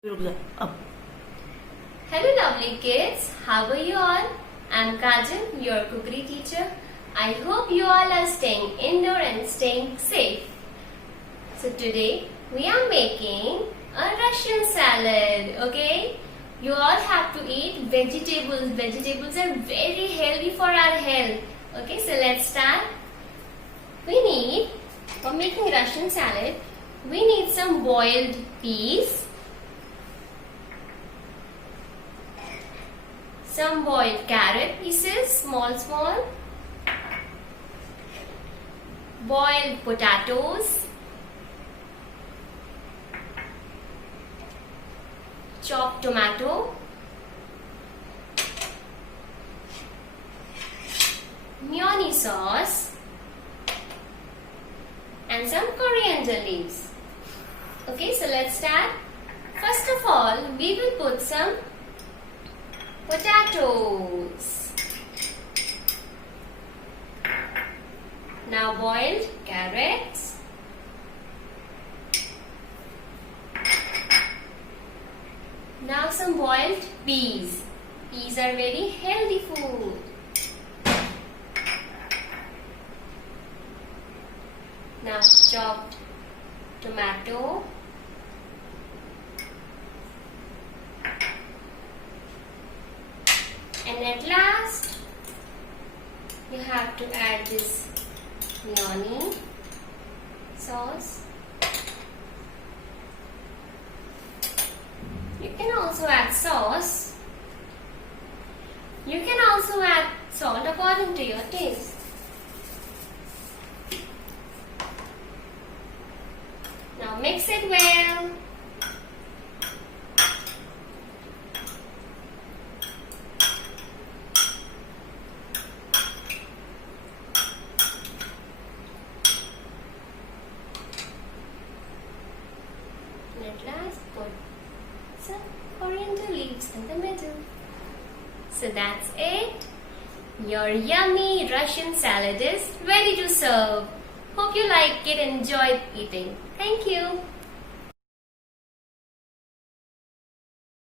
Up. Hello lovely kids, how are you all? I'm Kajal, your cookery teacher. I hope you all are staying indoor and staying safe. So today we are making a Russian salad, okay? You all have to eat vegetables. Vegetables are very healthy for our health. Okay, so let's start. For making Russian salad, we need some boiled peas, some boiled carrot pieces, small, boiled potatoes, chopped tomato, mayonnaise sauce, and some coriander leaves. Okay, so let's start. First of all, we will put some potatoes. Now boiled carrots. Now some boiled peas. Peas are very healthy food. Now chopped tomato. And at last, you have to add this mayonnaise sauce. You can also add sauce. You can also add salt according to your taste. Now mix it well. And at last, put some coriander leaves in the middle. So that's it. Your yummy Russian salad is ready to serve. Hope you like it and enjoyed eating. Thank you.